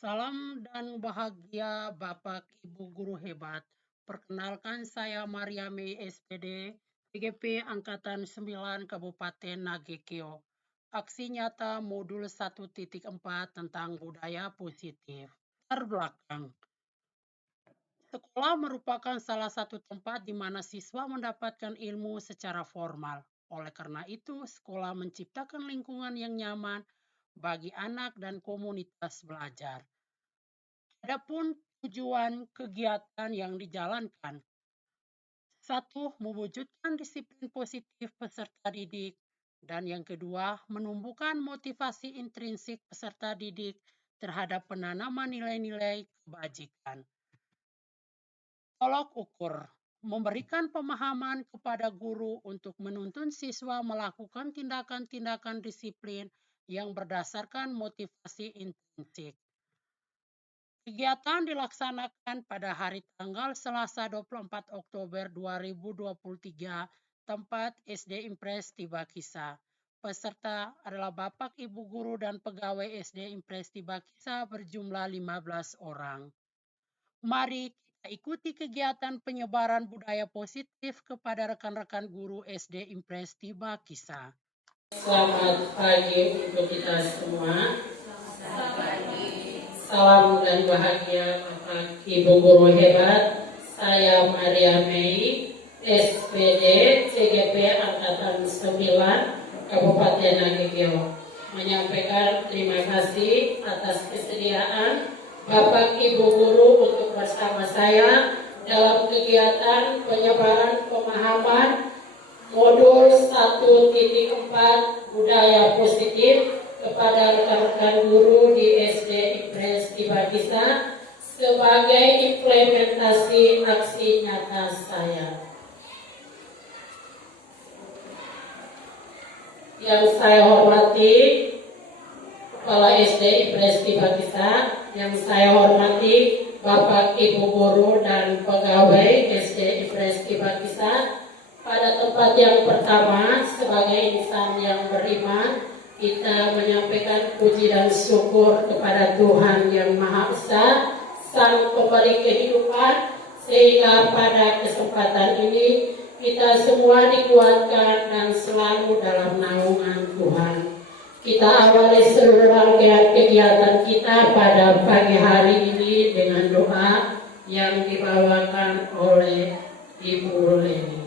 Salam dan bahagia Bapak Ibu guru hebat. Perkenalkan saya Maria Mei SPD, PGP Angkatan 9 Kabupaten Nagekeo. Aksi nyata modul 1.4 tentang budaya positif. Terbelakang. Sekolah merupakan salah satu tempat di mana siswa mendapatkan ilmu secara formal. Oleh karena itu, sekolah menciptakan lingkungan yang nyaman bagi anak dan komunitas belajar. Adapun tujuan kegiatan yang dijalankan, satu, mewujudkan disiplin positif peserta didik, dan yang kedua, menumbuhkan motivasi intrinsik peserta didik terhadap penanaman nilai-nilai kebajikan. Tolok ukur, memberikan pemahaman kepada guru untuk menuntun siswa melakukan tindakan-tindakan disiplin yang berdasarkan motivasi intrinsik. Kegiatan dilaksanakan pada hari tanggal Selasa 24 Oktober 2023, tempat SD Impres Tibakisa. Peserta adalah Bapak, Ibu Guru, dan pegawai SD Impres Tibakisa berjumlah 15 orang. Mari kita ikuti kegiatan penyebaran budaya positif kepada rekan-rekan guru SD Impres Tibakisa. Selamat pagi untuk kita semua. Salam dan bahagia Bapak Ibu guru hebat. Saya Maria Mei, SPD CGP Angkatan 9 Kabupaten Nagekeo. Menyampaikan terima kasih atas kesediaan Bapak Ibu guru untuk bersama saya dalam kegiatan penyebaran pemahaman modul 1.4 budaya positif kepada rekan-rekan guru di SD Impres Tibakisa sebagai implementasi aksi nyata saya. Yang saya hormati Kepala SD Impres Tibakisa, yang saya hormati Bapak Ibu guru dan pegawai SD Impres Tibakisa. Pada tempat yang pertama, sebagai insan yang beriman, kita menyampaikan puji dan syukur kepada Tuhan Yang Maha Esa, Sang Pemberi kehidupan, sehingga pada kesempatan ini kita semua dikuatkan dan selalu dalam naungan Tuhan. Kita awali seluruh rangkaian kegiatan kita pada pagi hari ini dengan doa yang dibawakan oleh Ibu Leni.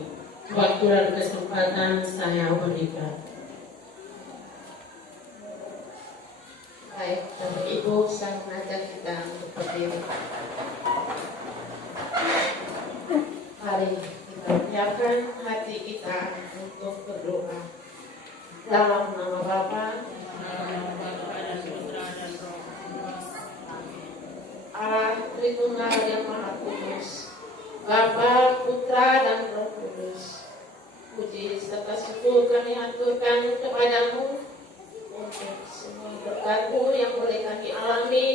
Waktu dan kesempatan saya berikan. Baik, Bapak Ibu, saya mengajak kita untuk berdiri. Mari kita siapkan hati kita untuk berdoa. Dalam nama Bapa, Allah Tritunggal yang Maha Kudus, Bapa, Putra, dan Roh Kudus. Puji serta syukur kami aturkan kepadamu untuk semua berkat-Mu yang boleh kami alami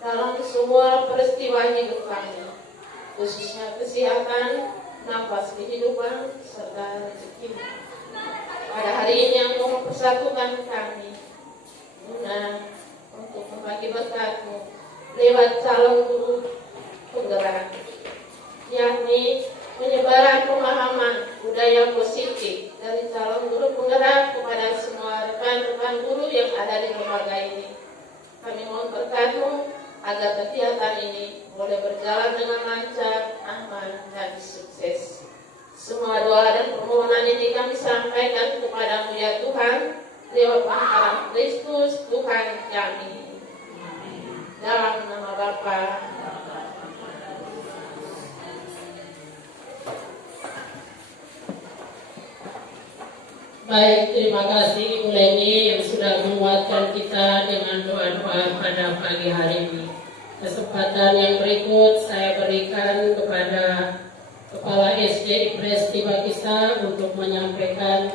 dalam semua peristiwa hidup kami, khususnya kesehatan, nafas kehidupan, serta rezeki. Pada hari ini yang Engkau mempersatukan kami guna untuk membagi berkat-Mu lewat calon guru penggerak, yakni penyebaran pemahaman budaya positif dari calon guru penggerak kepada semua rekan-rekan guru yang ada di lembaga ini. Kami mohon berkat-Mu agar kegiatan ini boleh berjalan dengan lancar, aman, dan sukses. Semua doa dan permohonan ini kami sampaikan kepada-Mu ya Tuhan, lewat pangkalan Kristus Tuhan kami. Dalam nama Bapa, Baik, terima kasih Ibu Leni yang sudah menguatkan kita dengan doa-doa pada pagi hari ini. Kesempatan yang berikut saya berikan kepada Kepala SD Impres Tibakisa untuk menyampaikan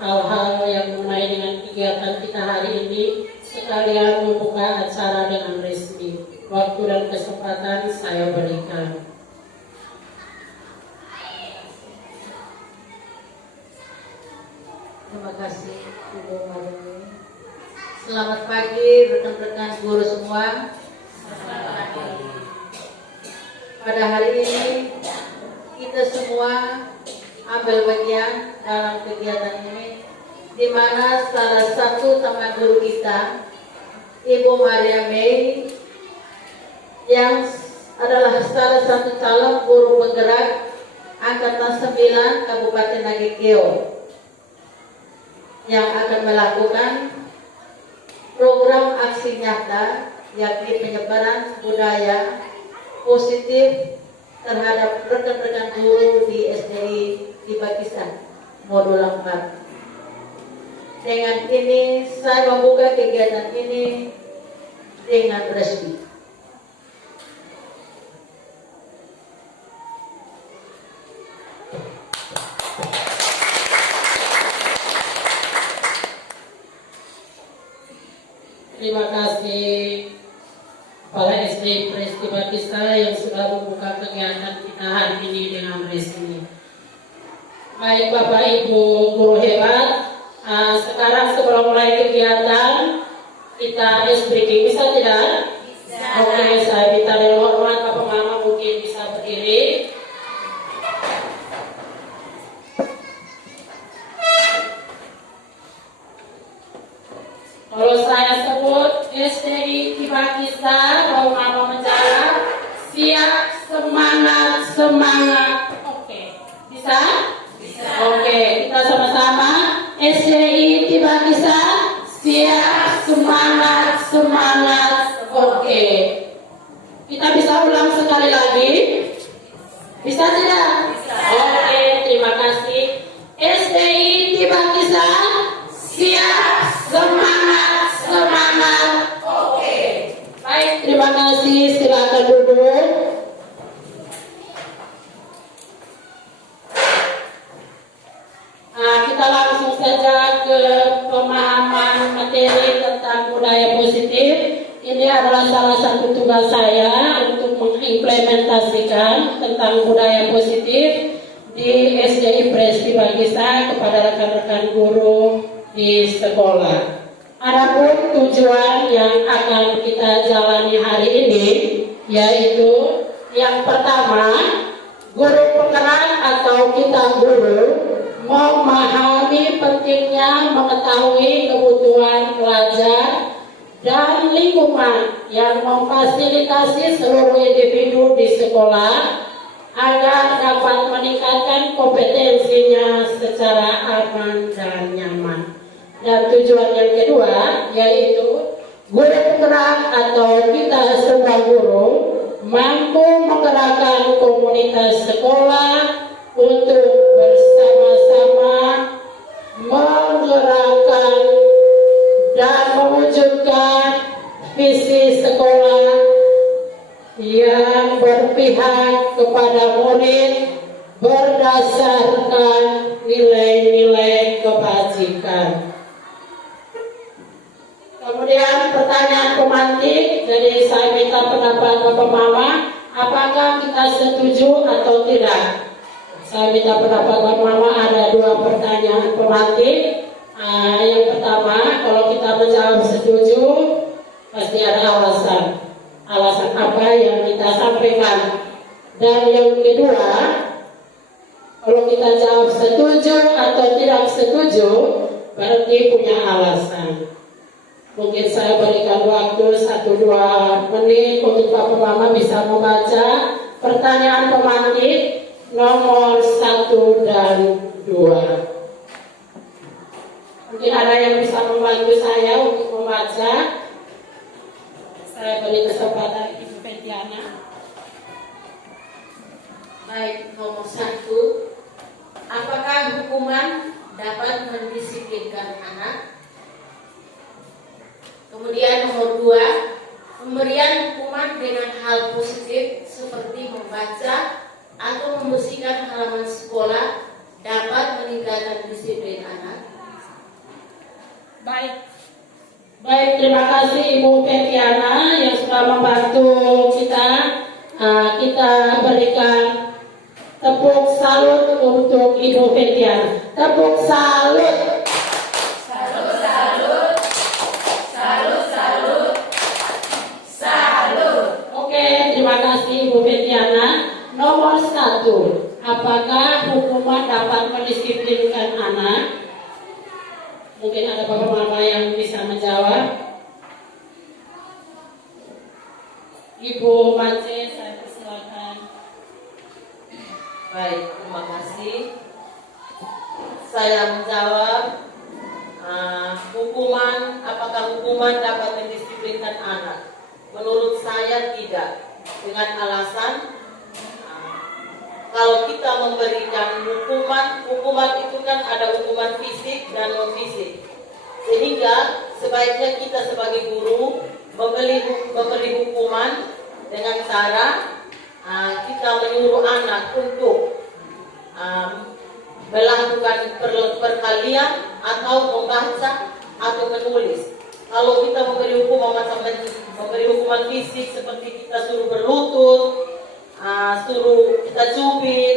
hal-hal yang mengenai dengan kegiatan kita hari ini, sekalian membuka acara dengan resmi. Waktu dan kesempatan saya berikan. terima kasih Ibu Maria. Selamat pagi rekan-rekan guru semua. Pada hari ini kita semua ambil bagian dalam kegiatan ini, di mana salah satu teman guru kita, Ibu Maria Mei, yang adalah salah satu calon guru penggerak Angkatan 9 Kabupaten Nagekeo, yang akan melakukan program aksi nyata, yakni penyebaran budaya positif terhadap rekan-rekan guru di SDI di Pakistan Modul 4. Dengan ini saya membuka kegiatan ini dengan resmi. Terima kasih Kepala SD Presti Pakistan yang sudah membuka kegiatan kita hari ini dengan resmi. Baik Bapak Ibu guru hebat, sekarang sebelum mulai kegiatan kita ice breaking, bisa tidak? Bisa. Oke, saya minta dengan hormat Bapak Mama mungkin bisa berdiri. Kalau saya sebut SDI di Pakistan, Bapak Mama menjawab siap, semangat, semangat. Oke, bisa? Bisa. Oke, kita sama-sama SDI di Pakistan, siap, semangat, semangat. Oke, kita bisa ulang sekali lagi. Bisa tidak? Bisa. Oke, terima kasih. SDI di Pakistan, siap, semangat, semangat. Oke. Baik, terima kasih. Silakan duduk. Kita langsung saja ke pemahaman materi tentang budaya positif. Ini adalah salah satu tugas saya untuk mengimplementasikan tentang budaya positif di SDI Presti Pakistan kepada rekan-rekan guru di sekolah. Adapun tujuan yang akan kita jalani hari ini yaitu yang pertama, guru penggerak atau kita guru memahami pentingnya mengetahui kebutuhan pelajar dan lingkungan yang memfasilitasi seluruh individu di sekolah agar dapat meningkatkan kompetensinya secara aman dan nyaman. Dan tujuan yang kedua yaitu guru penggerak atau kita semua guru mampu menggerakkan komunitas sekolah untuk bersama-sama menggerakkan dan mewujudkan visi sekolah yang berpihak kepada murid berdasarkan nilai-nilai kebajikan. Kemudian pertanyaan pemantik, jadi saya minta pendapat Bapak Mama, apakah kita setuju atau tidak? Saya minta pendapat Bapak Mama, ada dua pertanyaan pemantik. Yang pertama, kalau kita menjawab setuju, pasti ada alasan. Alasan apa yang kita sampaikan. Dan yang kedua, kalau kita jawab setuju atau tidak setuju, berarti punya alasan. Mungkin saya berikan waktu 1-2 menit untuk Bapak Mama bisa membaca pertanyaan pemantik nomor 1 dan 2. Mungkin ada yang bisa membantu saya untuk membaca. Saya beri kesempatan Ibu Petiana. Baik, nomor 1, apakah hukuman dapat mendisiplinkan anak? Kemudian nomor 2, pemberian hukuman dengan hal positif seperti membaca atau membersihkan halaman sekolah dapat meningkatkan disiplin anak. Baik, terima kasih Ibu Petiana yang sudah membantu kita. Kita berikan tepuk salut untuk Ibu Petiana. Tepuk salut. Salut, salut. satu, apakah hukuman dapat mendisiplinkan anak? Mungkin ada bapak mama yang bisa menjawab. Ibu Mace, saya persilakan. Baik, terima kasih. Saya menjawab, apakah hukuman dapat mendisiplinkan anak? Menurut saya tidak. Dengan alasan, kalau kita memberikan hukuman itu kan ada hukuman fisik dan non fisik. Sehingga sebaiknya kita sebagai guru memberi hukuman dengan cara kita menyuruh anak untuk melakukan perkalian atau membaca atau menulis. Kalau kita memberi hukuman fisik seperti kita suruh berlutut, suruh kita cubit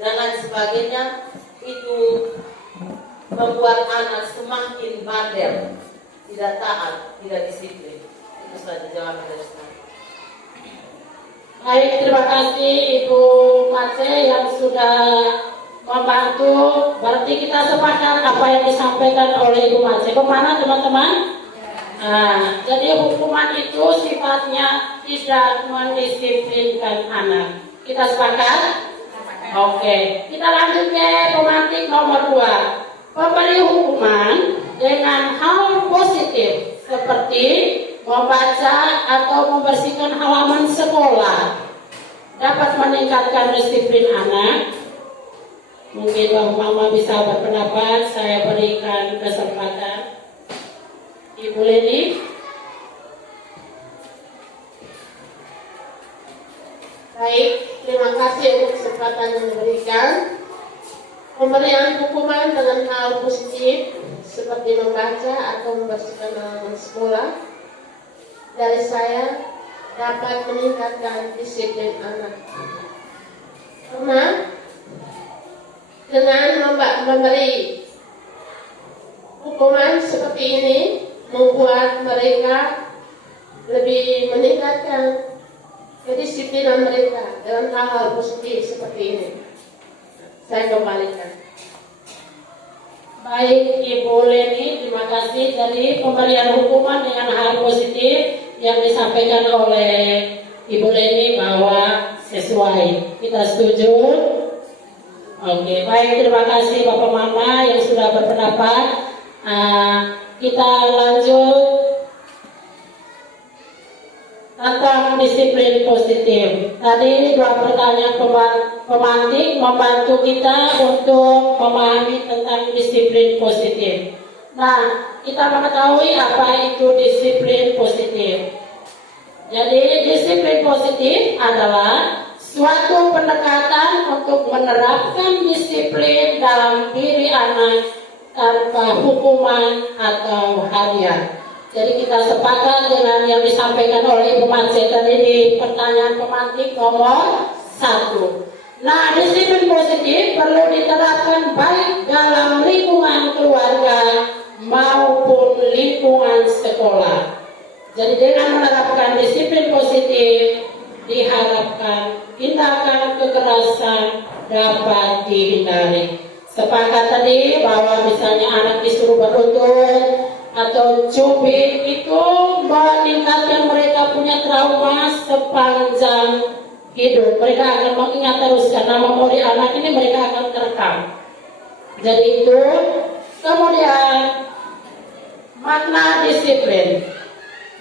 dan lain sebagainya, itu membuat anak semakin bandel, tidak taat, tidak disiplin. Itu saja jawaban dari saya. Baik, terima kasih Ibu Mace yang sudah membantu. Berarti kita sepakat apa yang disampaikan oleh Ibu Mace. Kemana teman-teman? Jadi hukuman itu sifatnya tidak mendisiplinkan anak. Kita sepakat? Oke. Kita lanjut ke pemantik nomor 2. Memberi hukuman dengan hal positif seperti membaca atau membersihkan halaman sekolah dapat meningkatkan disiplin anak. Mungkin Bapak Mama bisa berpendapat. Saya berikan kesempatan. Ibu Leni. Baik, terima kasih untuk kesempatan yang diberikan. Pemberian hukuman dengan hal positif seperti membaca atau membersihkan halaman sekolah dari saya dapat meningkatkan disiplin anak. Karena dengan memberi hukuman seperti ini membuat mereka lebih meningkatkan kedisiplinan mereka dalam hal-hal positif seperti ini. Saya kembalikan. Baik Ibu Leni, terima kasih. Jadi pemberian hukuman dengan hal positif yang disampaikan oleh Ibu Leni bahwa sesuai. Kita setuju? Oke, baik, terima kasih Bapak Mama yang sudah berpendapat. Kita lanjut tentang disiplin positif. Tadi 2 pertanyaan pemantik membantu kita untuk memahami tentang disiplin positif. Nah, kita mengetahui apa itu disiplin positif. Jadi disiplin positif adalah suatu pendekatan untuk menerapkan disiplin dalam diri anak tanpa hukuman atau hadiah. Jadi kita sepakat dengan yang disampaikan oleh Ibu Mace tadi di pertanyaan pemantik nomor 1. Nah, disiplin positif perlu diterapkan baik dalam lingkungan keluarga maupun lingkungan sekolah. Jadi dengan menerapkan disiplin positif diharapkan tindakan kekerasan dapat dihindari. Sepakat tadi bahwa misalnya anak disuruh berlutut atau cubit itu meningkatkan mereka punya trauma sepanjang hidup. Mereka akan mengingat terus karena memori anak ini mereka akan terekam. Jadi itu. Kemudian makna disiplin,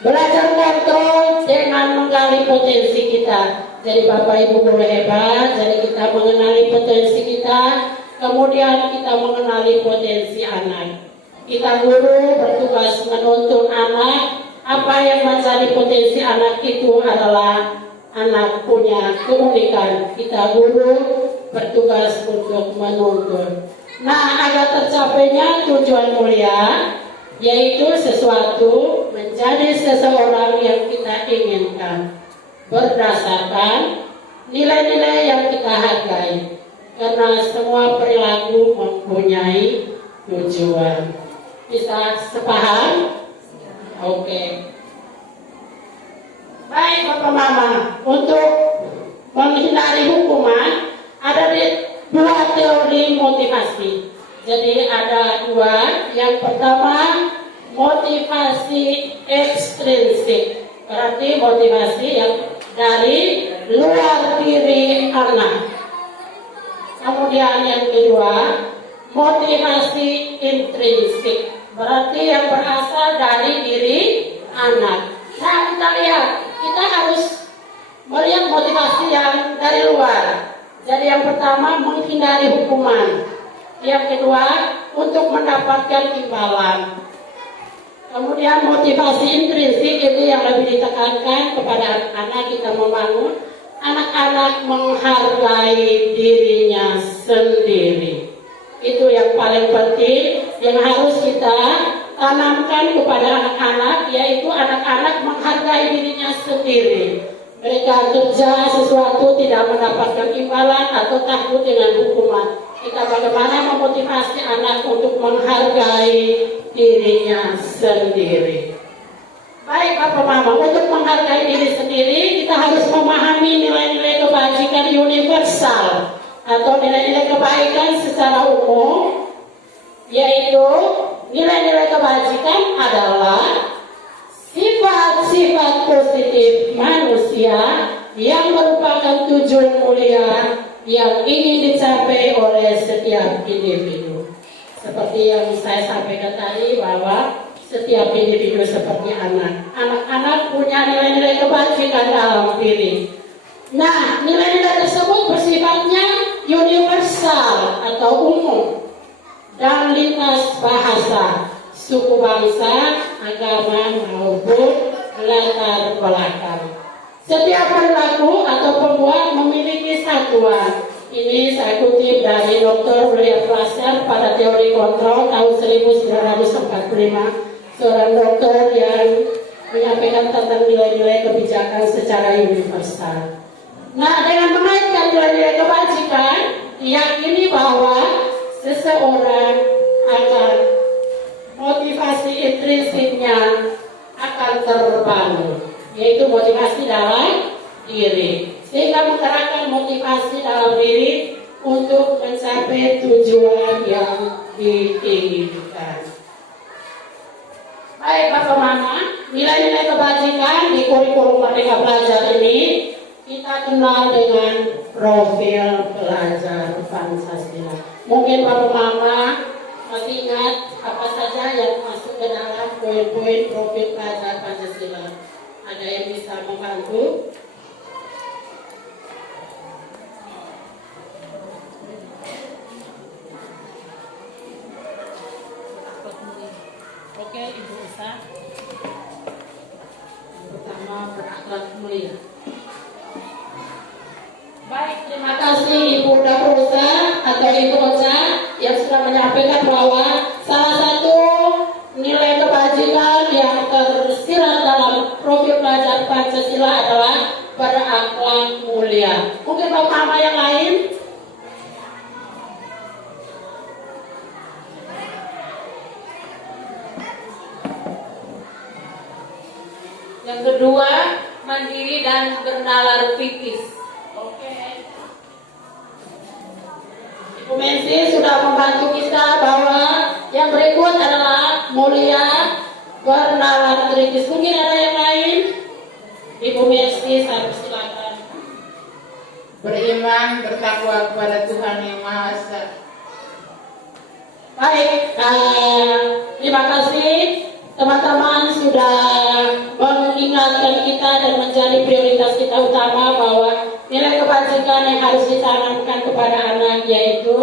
belajar kontrol dengan menggali potensi kita. Jadi Bapak Ibu guru hebat, jadi kita mengenali potensi kita. Kemudian kita mengenali potensi anak. Kita guru bertugas menuntun anak. Apa yang menjadi potensi anak itu adalah anak punya keunikan. Kita guru bertugas untuk menuntun. Nah, agar tercapainya tujuan mulia, yaitu sesuatu menjadi seseorang yang kita inginkan berdasarkan nilai-nilai yang kita hargai. Karena semua perilaku mempunyai tujuan. Bisa sepaham? Oke. Baik Bapak Mama, untuk menghindari hukuman, Ada di dua teori motivasi. Jadi ada dua. Yang pertama motivasi ekstrinsik, berarti motivasi yang dari luar diri anak. Kemudian yang kedua motivasi intrinsik, berarti yang berasal dari diri anak. Nah, kita lihat, kita harus melihat motivasi yang dari luar. Jadi yang pertama menghindari hukuman. Yang kedua untuk mendapatkan imbalan. Kemudian motivasi intrinsik itu yang lebih ditekankan kepada anak-anak, kita membangun anak-anak menghargai dirinya sendiri. Itu yang paling penting yang harus kita tanamkan kepada anak-anak, yaitu anak-anak menghargai dirinya sendiri. Mereka kerja sesuatu tidak mendapatkan imbalan atau takut dengan hukuman. Kita bagaimana memotivasi anak untuk menghargai dirinya sendiri. Baik Bapak Mama, untuk menghargai diri sendiri kita harus memahami nilai-nilai kebajikan universal atau nilai-nilai kebaikan secara umum, yaitu nilai-nilai kebajikan adalah sifat-sifat positif manusia yang merupakan tujuan mulia yang ingin dicapai oleh setiap individu. Seperti yang saya sampaikan tadi, bahwa setiap individu seperti anak. Anak-anak punya nilai-nilai kebajikan dalam diri. Nah, nilai-nilai tersebut bersifatnya universal atau umum dan lintas bahasa, suku bangsa, agama maupun latar belakang. Setiap perilaku atau pembuat memiliki satuan. Ini saya kutip dari Dr. William Glasser pada teori kontrol tahun 1945. Seorang dokter yang menyampaikan tentang nilai-nilai kebijakan secara universal. Nah, dengan mengaitkan nilai-nilai kebajikan, diyakini bahwa seseorang akan motivasi intrinsiknya akan terbangun, yaitu motivasi dalam diri, sehingga menggerakkan motivasi dalam diri untuk mencapai tujuan yang diinginkan. Baik Bapak Mama, nilai-nilai kebajikan di kurikulum Merdeka Belajar ini kita kenal dengan profil pelajar Pancasila. Mungkin Bapak Mama masih ingat apa saja yang masuk ke dalam poin-poin profil pelajar Pancasila. Ada yang bisa membantu? Oke, Ibu Usa. Yang pertama, berakhlak mulia. Baik, terima kasih Ibu Daprosa atau Ibu Ocha yang sudah menyampaikan bahwa salah satu nilai kebajikan yang tersirat dalam profil pelajar Pancasila adalah berakhlak mulia. Mungkin Bapak Mama yang lain? Yang kedua, mandiri dan bernalar kritis. Oke. Ibu Mensi sudah membantu kita bahwa yang berikut adalah mulia, bernalar kritis. Mungkin ada yang lain? Ibu Mensi, saya persilakan. Beriman, bertakwa kepada Tuhan Yang Maha Esa. Baik, terima kasih teman-teman sudah mengingatkan kita dan menjadi prioritas kita utama bahwa nilai kebajikan yang harus ditanamkan kepada anak yaitu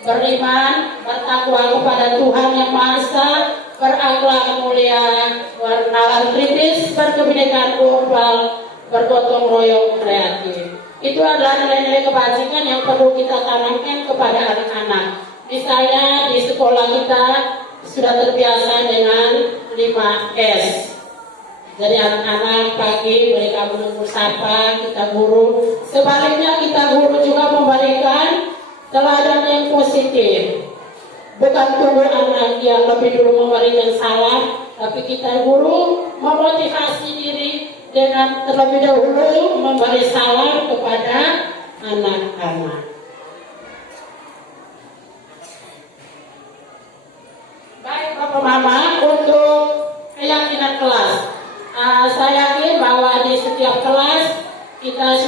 beriman, bertakwa kepada Tuhan Yang Maha Esa, berakhlak mulia, bernalar kritis, berkebinekaan global, bergotong royong kreatif. Itu adalah nilai-nilai kebajikan yang perlu kita tanamkan kepada anak-anak. Misalnya di sekolah kita sudah terbiasa dengan 5S. Jadi anak-anak pagi mereka menegur sapa, kita guru. Sebaliknya kita guru juga memberikan teladan yang positif. Bukan tunggu anak yang lebih dulu memberikan salam, tapi kita guru memotivasi diri dengan terlebih dahulu memberi salam kepada anak-anak.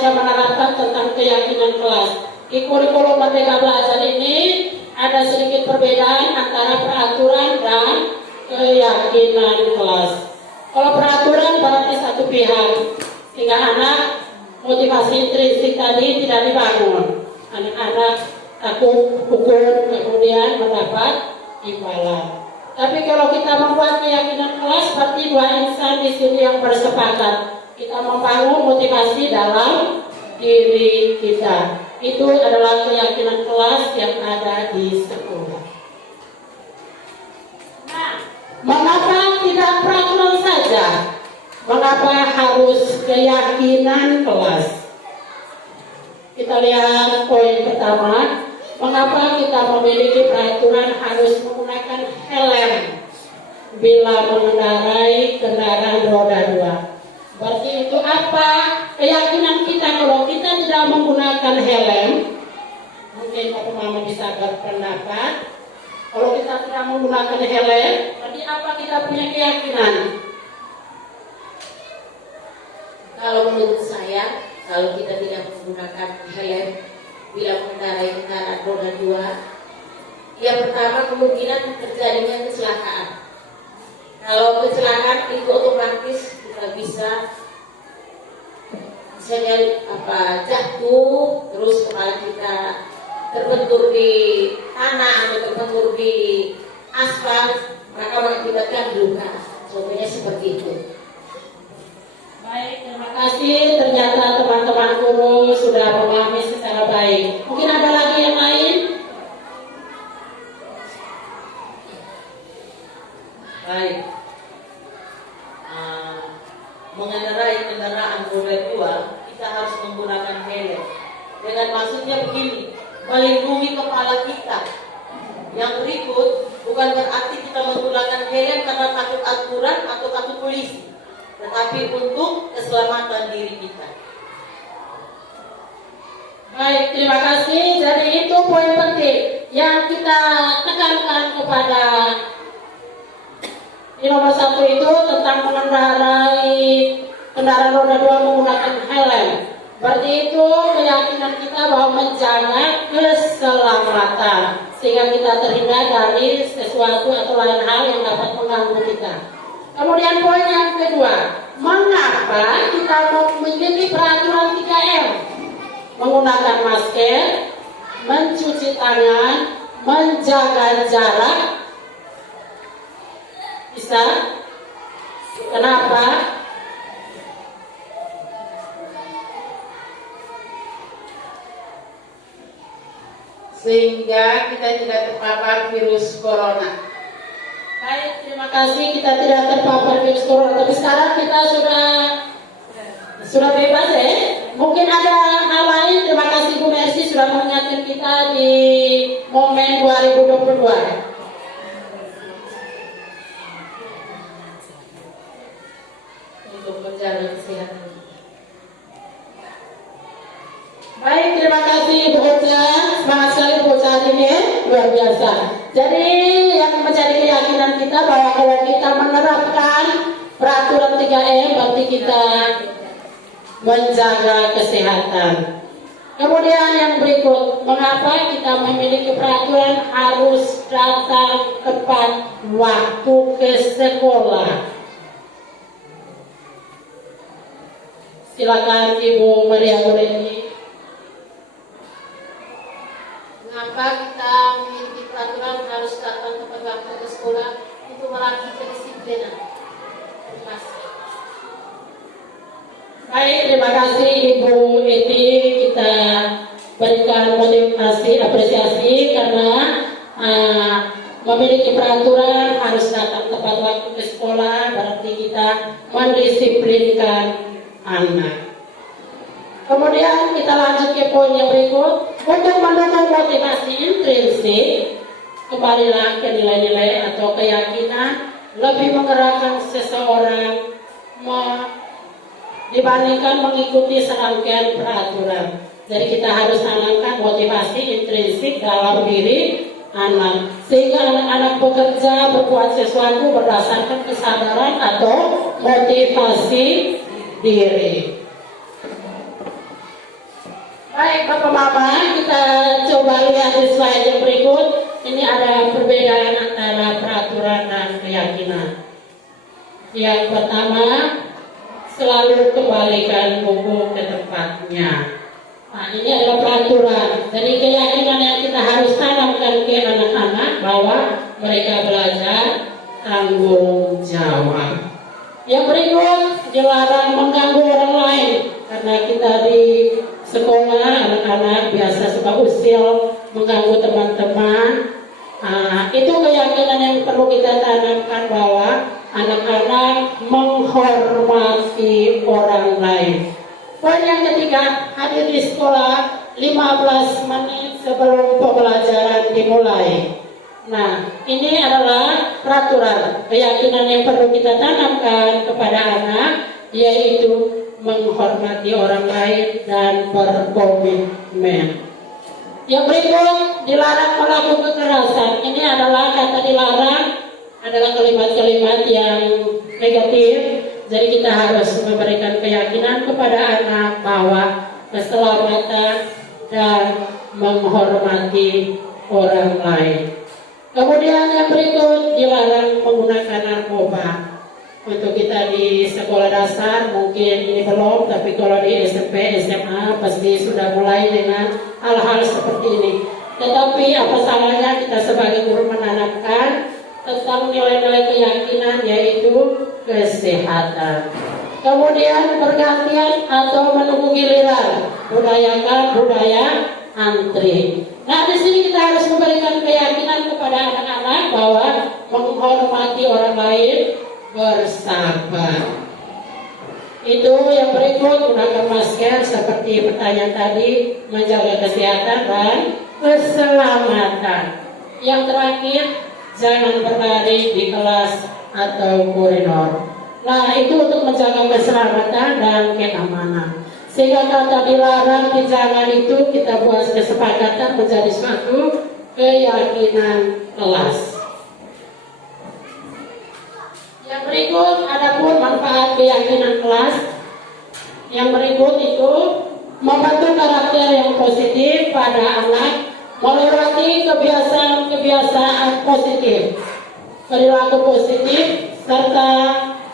bisa menerapkan tentang keyakinan kelas. Di kurikulum Merdeka Belajar ini ada sedikit perbedaan antara peraturan dan keyakinan kelas. Kalau peraturan berarti satu pihak, sehingga anak motivasi intrinsik tadi tidak dibangun. Anak-anak takut hukum kemudian mendapat imbalan. Tapi kalau kita membuat keyakinan kelas, berarti dua insan di sini yang bersepakat. Kita membangun motivasi dalam diri kita. Itu adalah keyakinan kelas yang ada di sekolah. Nah, mengapa tidak peraturan saja? Mengapa harus keyakinan kelas? Kita lihat poin pertama. Mengapa kita memiliki peraturan harus menggunakan helm bila mengendarai kendaraan roda 2? Berarti itu apa? Keyakinan kita kalau kita tidak menggunakan helm, mungkin Bapak Mama bisa berpendapat, kalau kita tidak menggunakan helm, berarti apa kita punya keyakinan? Kalau menurut saya, kalau kita tidak menggunakan helm bila mengendarai kendaraan roda 2, yang pertama kemungkinan terjadinya kecelakaan. Kalau kecelakaan itu otomatis kita bisa jatuh, terus kepala kita terbentur di tanah atau terbentur di aspal, maka mengakibatkan luka. Contohnya seperti itu. Baik, terima kasih. Ternyata teman-teman guru sudah memahami secara baik. Mungkin ada lagi yang lain? Baik. Mengendarai kendaraan roda 2, kita harus menggunakan helm. Dengan maksudnya begini, melindungi kepala kita. Yang berikut bukan berarti kita menggunakan helm karena takut aturan atau takut polisi, tetapi untuk keselamatan diri kita. Baik, terima kasih. Jadi itu poin penting yang kita tekankan kepada di nomor 1 itu tentang mengendarai kendaraan roda 2 menggunakan helm. Berarti itu keyakinan kita bahwa menjaga keselamatan sehingga kita terhindar dari sesuatu atau lain hal yang dapat mengganggu kita. Kemudian poin yang kedua, mengapa kita memiliki peraturan 3M? Menggunakan masker, mencuci tangan, menjaga jarak. Bisa? Kenapa? Sehingga kita tidak terpapar virus corona. Baik, terima kasih. Kita tidak terpapar virus corona, tapi sekarang kita sudah bebas ya. Mungkin ada hal lain. Terima kasih Bu Mercy sudah mengingatkan kita di momen 2022. Untuk menjaga kesehatan kita. Baik, terima kasih Ibu Ocha. Semangat sekali Ibu Ocha ini ya. Luar biasa. Jadi yang menjadi keyakinan kita bahwa kalau kita menerapkan peraturan 3M berarti kita menjaga kesehatan. Kemudian yang berikut, mengapa kita memiliki peraturan harus datang tepat waktu ke sekolah? Silakan Ibu Maria Goreni. Mengapa kita memiliki peraturan harus datang tepat waktu ke sekolah? Itu melatih kedisiplinan. Terima kasih. Baik, terima kasih Ibu Eti. Kita berikan motivasi, apresiasi karena memiliki peraturan harus datang tepat waktu ke sekolah. Berarti kita mendisiplinkan anak. Kemudian kita lanjut ke poin yang berikut. Untuk mendukung motivasi intrinsik, kembalilah ke nilai-nilai atau keyakinan lebih menggerakkan seseorang dibandingkan mengikuti serangkaian peraturan. Jadi kita harus tanamkan motivasi intrinsik dalam diri anak, sehingga anak-anak bekerja berbuat sesuatu berdasarkan kesadaran atau motivasi diri. Baik Bapak Mama, kita coba lihat di slide yang berikut. Ini ada perbedaan antara peraturan dan keyakinan. Yang pertama, selalu kembalikan buku ke tempatnya. Nah, ini adalah peraturan. Jadi keyakinan yang kita harus tanamkan ke anak-anak bahwa mereka belajar tanggung jawab. Yang berikut, dilarang mengganggu orang lain. Karena kita di sekolah, anak-anak biasa suka usil, mengganggu teman-teman. Nah, itu keyakinan yang perlu kita tanamkan bahwa anak-anak menghormati orang lain. Poin yang ketiga, hadir di sekolah 15 menit sebelum pembelajaran dimulai. Nah, ini adalah peraturan, keyakinan yang perlu kita tanamkan kepada anak, yaitu menghormati orang lain dan berkomitmen. Yang berikut, dilarang melakukan kekerasan. Ini adalah kata dilarang, adalah kalimat-kalimat yang negatif. Jadi kita harus memberikan keyakinan kepada anak bahwa keselamatan dan menghormati orang lain. Kemudian yang berikut, dilarang menggunakan narkoba. Untuk kita di sekolah dasar mungkin ini belum, tapi kalau di SMP, SMA pasti sudah mulai dengan hal-hal seperti ini. Tetapi apa salahnya kita sebagai guru menanamkan tentang nilai-nilai keyakinan, yaitu kesehatan. Kemudian pergantian atau menunggu giliran, budayakan budaya antri. Nah, di sini kita harus memberikan keyakinan kepada anak-anak bahwa menghormati orang lain, bersabar. Itu yang berikut, gunakan masker seperti pertanyaan tadi, menjaga kesehatan dan keselamatan. Yang terakhir, jangan berlari di kelas atau koridor. Nah, itu untuk menjaga keselamatan dan keamanan. Sehingga kata dilarang, jangan itu kita buat kesepakatan menjadi suatu keyakinan kelas. Yang berikut ada pun manfaat keyakinan kelas. Yang berikut itu membentuk karakter yang positif pada anak, melewati kebiasaan-kebiasaan positif, perilaku positif, serta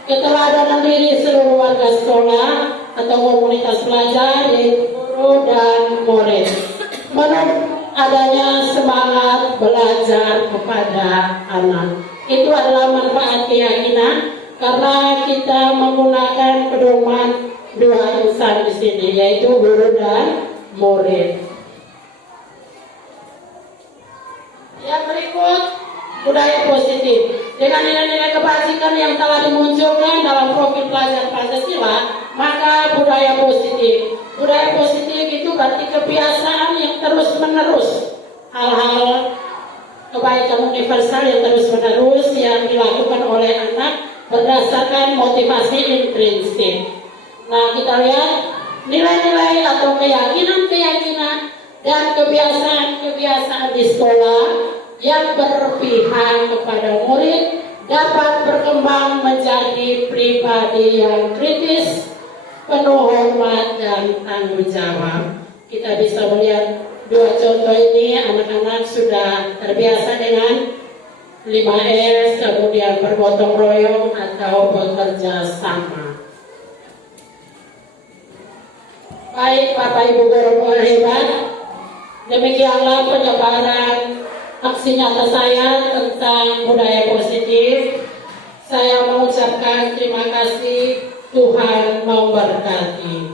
keteladanan diri seluruh warga sekolah atau komunitas pelajar, yaitu guru dan murid. Menurut adanya semangat belajar kepada anak. Itu adalah manfaat keyakinan karena kita menggunakan pedoman dua insan di sini, yaitu guru dan murid. Yang berikut, budaya positif. Dengan nilai-nilai kebajikan yang telah dimunculkan dalam profil pelajar Pancasila, maka budaya positif. Budaya positif itu berarti kebiasaan yang terus-menerus, hal-hal kebaikan universal yang terus-menerus yang dilakukan oleh anak berdasarkan motivasi intrinsik. Nah, kita lihat nilai-nilai atau keyakinan-keyakinan dan kebiasaan-kebiasaan di sekolah yang berpihak kepada murid dapat berkembang menjadi pribadi yang kritis, penuh hormat dan tanggung jawab. Kita bisa melihat dua contoh ini, anak-anak sudah terbiasa dengan 5S, kemudian bergotong royong atau bekerja sama. Baik Bapak Ibu guru hebat, demikianlah penyebaran aksi nyata saya tentang budaya positif. Saya mengucapkan terima kasih, Tuhan memberkati.